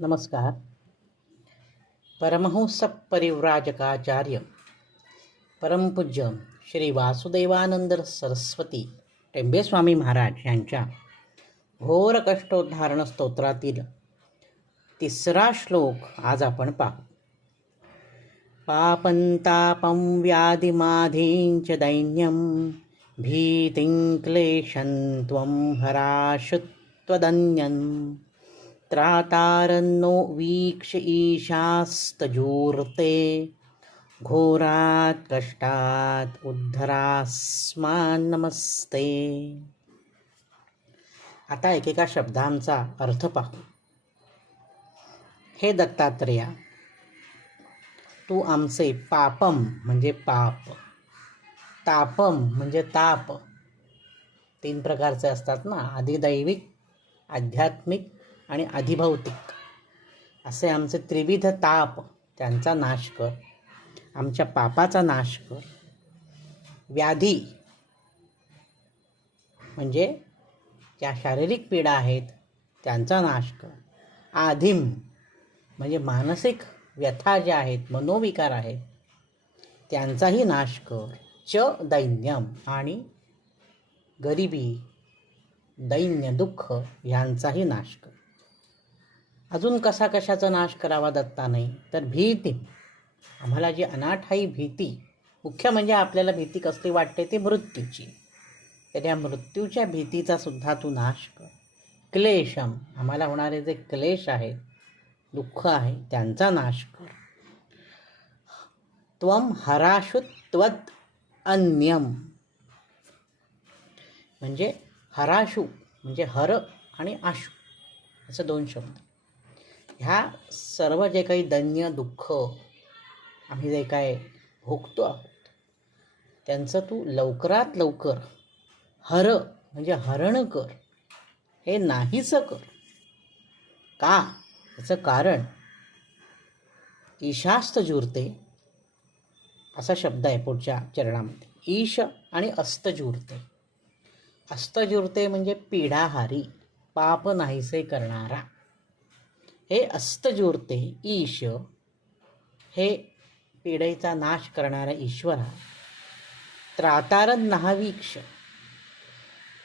नमस्कार. परमहंस परिव्राजकाचार्य परमपूज्य श्री वासुदेवानंद सरस्वती टेंबेस्वामी महाराज यांच्या घोर कष्टोद्धारण स्तोत्रातील तिसरा श्लोक आज आपण पाहू. पापंतापं व्याधिमाधींच दैन्यं भीतिं क्लेशं त्वं हराशुत्वदन्यन् त्रातारन्नो वीक्ष ईशास्तजूर्ते घोरात कष्टात उद्धरास्मान नमस्ते. आता एकेका शब्दांचा अर्थ पाहू. हे दत्तात्रेया तू आमचे पापम म्हणजे पाप तापम म्हणजे ताप. तीन प्रकारचे असतात ना अधिदैविक आध्यात्मिक आणि अधिभौतिक. असे आमचे त्रिविध ताप त्यांचा नाश कर आमच्या पापाचा नाश कर. व्याधी म्हणजे ज्या शारीरिक पीडा आहेत त्यांचा नाश कर. आधिम म्हणजे मानसिक व्यथा ज्या आहेत मनोविकार आहेत त्यांचाही नाश कर. च दैन्यम आणि गरिबी दैन्य दुःख यांचाही नाश कर. अजून कसा कशाचा नाश करावा दत्ता नाही तर भीती. आम्हाला जी अनाठाई भीती मुख्य म्हणजे आपल्याला भीती कसली वाटते ती मृत्यूची. तर या मृत्यूच्या भीतीचा सुद्धा तू नाश कर. क्लेशम. आम्हाला होणारे जे क्लेश आहेत दुःख आहे त्यांचा नाश कर. त्वम हराशुत्वत अन्यम. म्हणजे हराशु म्हणजे हर आणि आशु. असं दोन शब्द. ह्या सर्व जे काही दैन्य दुःख आम्ही जे काय भोगतो आहोत त्यांचं तू लवकरात लवकर हर म्हणजे हरण कर हे नाहीचं कर. का? याचं कारण ईशास्त जुरते असा शब्द आहे पुढच्या चरणामध्ये. ईश आणि अस्त जुरते. अस्त जुरते म्हणजे पिढाहारी पाप नाहीसे करणारा. हे अस्त जुरते ईश हे पिढेचा नाश करणारा ईश्वरा त्रातारम नहावीक्ष.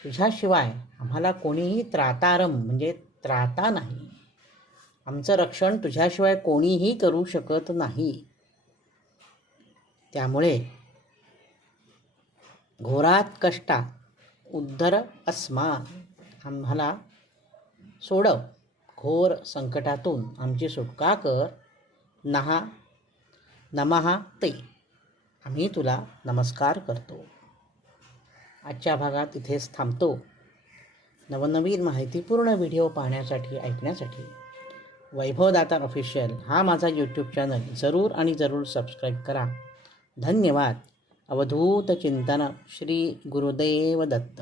तुझ्याशिवाय आम्हाला कोणीही त्रातारम म्हणजे त्राता नाही. आमचं रक्षण तुझ्याशिवाय कोणीही करू शकत नाही. त्यामुळे घोरात कष्टा उद्धर अस्मान आम्हाला सोडव. घोर संकटातून आमची सुटका कर. नहा नमहा ते. आम्ही तुला नमस्कार करतो. आजच्या भागात इथेच थांबतो. नवनवीन माहितीपूर्ण व्हिडिओ पाहण्यासाठी ऐकण्यासाठी वैभवदाता ऑफिशियल हा माझा यूट्यूब चॅनल जरूर आणि जरूर सबस्क्राईब करा. धन्यवाद. अवधूत चिंतन श्री गुरुदेव दत्त.